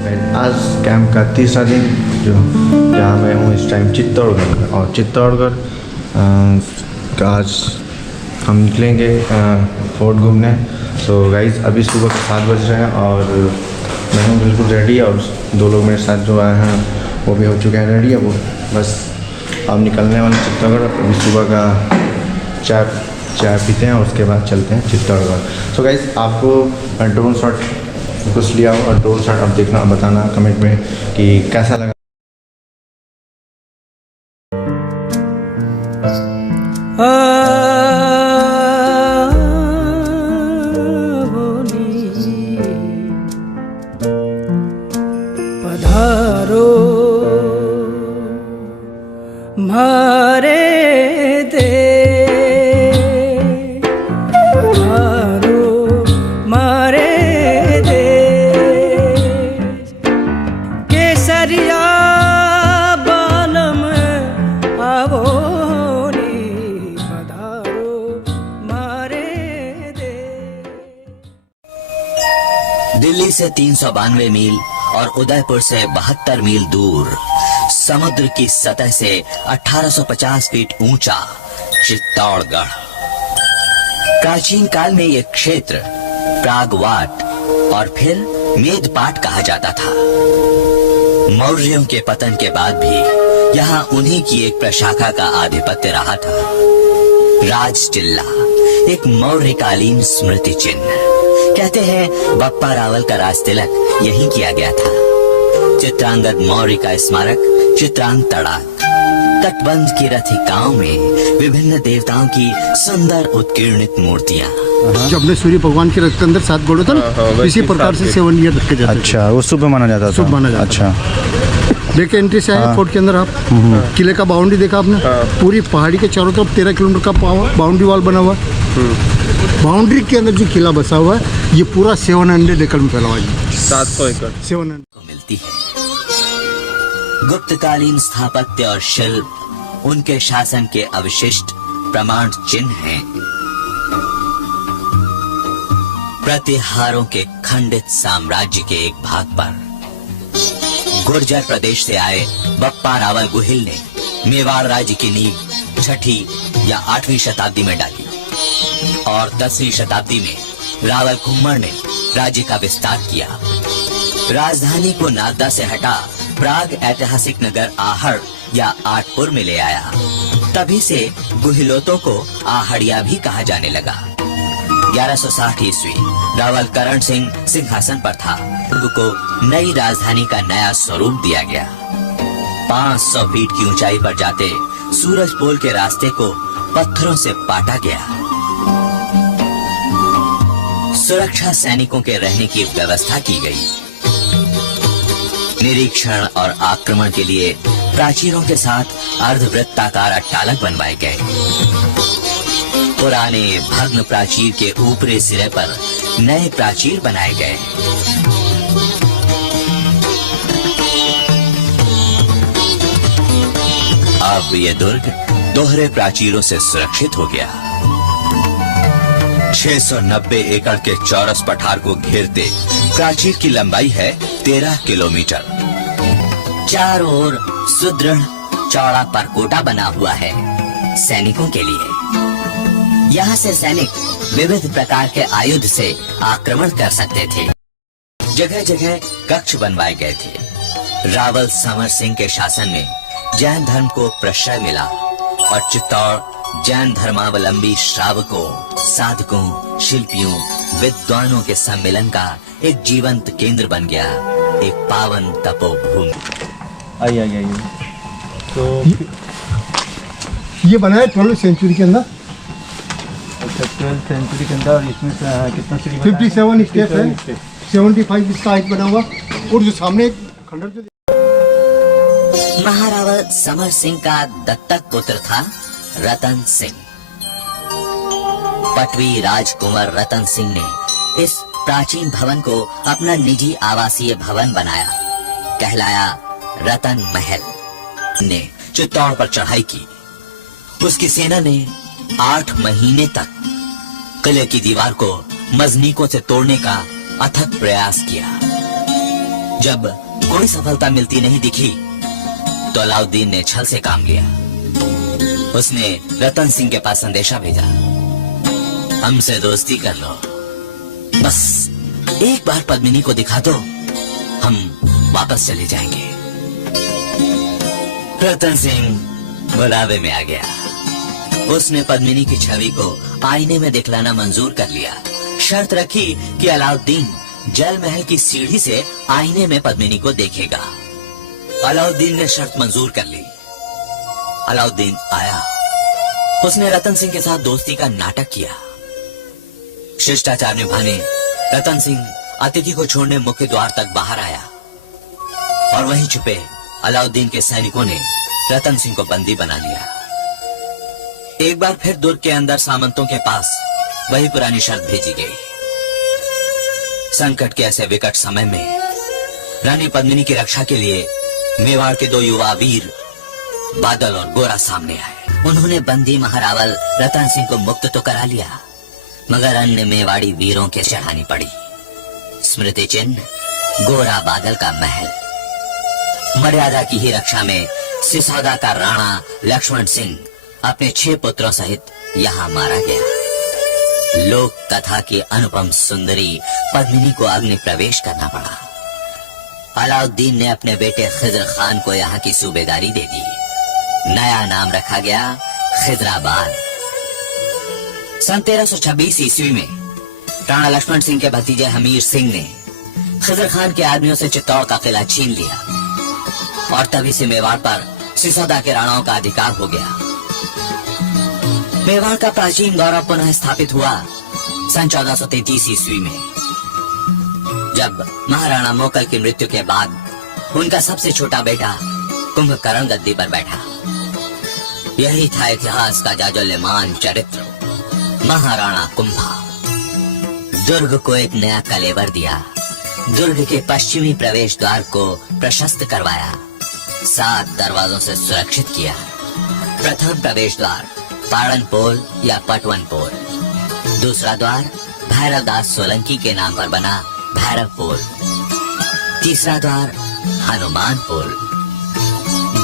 आज कैंप का तीसरा दिन जो जहाँ मैं हूँ इस टाइम चित्तौड़गढ़ में, और चित्तौड़गढ़ आज हम निकलेंगे फोर्ट घूमने। सो गाइस अभी सुबह के 7 बज रहे हैं और मैं हूँ बिल्कुल रेडी, और 2 लोग मेरे साथ जो आए हैं वो भी हो चुके हैं रेडी। अब वो बस अब निकलने वाले चित्तौड़गढ़। अभी सुबह का चाय पीते हैं और उसके बाद चलते हैं चित्तौड़गढ़। सो गाइस आपको ड्रोन शॉट कुछ लिया हो और ड्रोन शॉट अब देखना, बताना कमेंट में कि कैसा लगा। पधारो मारे दे, पधारो मारे दे, केसरिया बालम आवो नी, पधारो मारे दे। दिल्ली से 392 मील और उदयपुर से 72 मील दूर, समुद्र की सतह से 1850 फीट ऊंचा चित्तौड़गढ़। प्राचीन काल में यह क्षेत्र प्रागवाट और फिर मेदपाट कहा जाता था। मौर्यों के पतन के बाद भी यहाँ उन्हीं की एक प्रशाखा का आधिपत्य रहा था। राज टिल्ला एक मौर्यकालीन स्मृति चिन्ह। कहते हैं बप्पा रावल का राज तिलक यहीं किया गया था। चित्रांगद मौर्य का स्मारक चित्रांग तड़ाक, तटबंध की रथिकाओं में विभिन्न देवताओं की सुंदर उत्कीर्णित मूर्तियाँ। जो अपने सूर्य भगवान के रथ के अंदर 7 घोड़े था, इसी प्रकार से 7 ईयर रखे जाते। अच्छा, वो शुभ माना जाता था। शुभ माना जाता। अच्छा, देखिए एंट्री से आए फोर्ट के अंदर, आप किले का बाउंड्री देखा आपने, पूरी पहाड़ी के चारों तरफ 13 किलोमीटर का बाउंड्री वॉल बना हुआ है। बाउंड्री के अंदर जो किला बसा हुआ है, ये पूरा 700 एकड़ में फैला हुआ है। 700 एकड़ 700 को मिलती है। गुप्तकालीन स्थापत्य और शिल्प उनके शासन के अवशिष्ट प्रमाण चिन्ह हैं। प्रतिहारों के खंडित साम्राज्य के एक भाग पर गुर्जर प्रदेश से आए बप्पा रावल गुहिल ने मेवाड़ राज्य की नींव 6ठी या 8वीं शताब्दी में डाली और 10वीं शताब्दी में रावल कुम्मर ने राज्य का विस्तार किया। राजधानी को नागदा से हटा प्राग ऐतिहासिक नगर आहड़ या आठपुर में ले आया। तभी से गुहिलोतों को आहड़िया भी कहा जाने लगा। 1160 ईस्वी रावल करण सिंह सिंहासन पर था। दुर्ग को नई राजधानी का नया स्वरूप दिया गया। 500 फीट की ऊंचाई पर जाते सूरजपोल के रास्ते को पत्थरों से पाटा गया। सुरक्षा सैनिकों के रहने की व्यवस्था की गई। निरीक्षण और आक्रमण के लिए प्राचीरों के साथ अर्धवृत्ताकार अट्टालक बनवाए गए। पुराने भग्न प्राचीर के ऊपरी सिरे पर नए प्राचीर बनाए गए। अब ये दुर्ग दोहरे प्राचीरों से सुरक्षित हो गया। 690 एकड़ के चौरस पठार को घेरते प्राचीर की लंबाई है 13 किलोमीटर। चारों ओर सुदृढ़ चौड़ा परकोटा बना हुआ है सैनिकों के लिए। यहाँ से सैनिक विविध प्रकार के आयुध से आक्रमण कर सकते थे। जगह जगह कक्ष बनवाए गए थे। रावल समर सिंह के शासन में जैन धर्म को प्रश्रय मिला और चित्तौड़ जैन धर्मावलंबी श्रावकों, साधकों, शिल्पियों, विद्वानों के सम्मेलन का एक जीवंत केंद्र बन गया, एक पावन तपोभूमि। आइए। तो ये बना है 12वीं सेंचुरी के अंदर। अच्छा, 12th सेंचुरी के अंदर। इसमें कितना सीढ़ी? 57 स्टेप है, 75 इसका हाइट बना हुआ, और जो सामने एक खंडर जो महारावल समर सिंह का दत्तक पुत्र था रतन सिंह। पटवी राजकुमार रतन सिंह ने इस प्राचीन भवन को अपना निजी आवासीय भवन बनाया, कहलाया रतन महल। ने चित्तौड़ पर चढ़ाई की। उसकी सेना ने 8 महीने तक किले की दीवार को मजनीकों से तोड़ने का अथक प्रयास किया। जब कोई सफलता मिलती नहीं दिखी तो अलाउद्दीन ने छल से काम लिया। उसने रतन सिंह के पास संदेशा भेजा, हमसे दोस्ती कर लो, बस एक बार पद्मिनी को दिखा दो, हम वापस चले जाएंगे। रतन सिंह बुलावे में आ गया। उसने पद्मिनी की छवि को आईने में दिखलाना मंजूर कर लिया। शर्त रखी कि अलाउद्दीन जल महल की सीढ़ी से आईने में पद्मिनी को देखेगा। अलाउद्दीन ने शर्त मंजूर कर ली। अलाउद्दीन आया। उसने रतन सिंह के साथ दोस्ती का नाटक किया। शिष्टाचार निभाने रतन सिंह अतिथि को छोड़ने मुख्य द्वार तक बाहर आया और वहीं छुपे अलाउद्दीन के सैनिकों ने रतन सिंह को बंदी बना लिया। एक बार फिर दुर्ग के अंदर सामंतों के पास वही पुरानी शर्त भेजी गई। संकट के ऐसे विकट समय में रानी पद्मिनी की रक्षा के लिए मेवाड़ के दो युवा वीर बादल और गोरा सामने आए। उन्होंने बंदी महारावल रतन सिंह को मुक्त तो करा लिया, मगर अन्य मेवाड़ी वीरों के चढ़ानी पड़ी। स्मृति चिन्ह गोरा बादल का महल। मर्यादा की ही रक्षा में सिसोदा का राणा लक्ष्मण सिंह अपने 6 पुत्रों सहित यहाँ मारा गया। लोक कथा की अनुपम सुंदरी पद्मिनी को अग्नि प्रवेश करना पड़ा। अलाउद्दीन ने अपने बेटे खिजर खान को यहाँ की सूबेदारी दे दी। नया नाम रखा गया खिजराबाद। सन 1326 ईस्वी में राणा लक्ष्मण सिंह के भतीजे हमीर सिंह ने खिजर खान के आदमियों से चित्तौड़ का किला छीन लिया और तभी से मेवाड़ पर सिसोदा के राणाओं का अधिकार हो गया। मेवाड़ का प्राचीन गौरव पुनः स्थापित हुआ सन 1433 ईस्वी में, जब महाराणा मोकल की मृत्यु के बाद उनका सबसे छोटा बेटा कुंभकर्ण गद्दी पर बैठा। यही था इतिहास का जाजोल्यमान चरित्र, महाराणा कुंभा। दुर्ग को एक नया कलेवर दिया। दुर्ग के पश्चिमी प्रवेश द्वार को प्रशस्त करवाया, 7 दरवाजों से सुरक्षित किया। प्रथम प्रवेश द्वार पाड़न पोल या पटवन पोल, दूसरा द्वार भैरवदास सोलंकी के नाम पर बना भैरव पोल, तीसरा द्वार हनुमान पोल,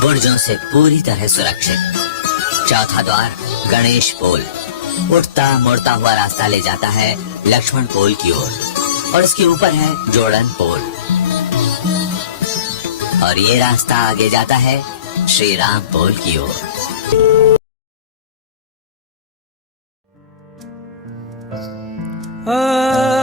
बुर्जों से पूरी तरह सुरक्षित। चौथा द्वार गणेश पोल, उठता मुड़ता हुआ रास्ता ले जाता है लक्ष्मण पोल की ओर और इसके ऊपर है जोड़न पोल, और ये रास्ता आगे जाता है श्री राम पोल की ओर। आ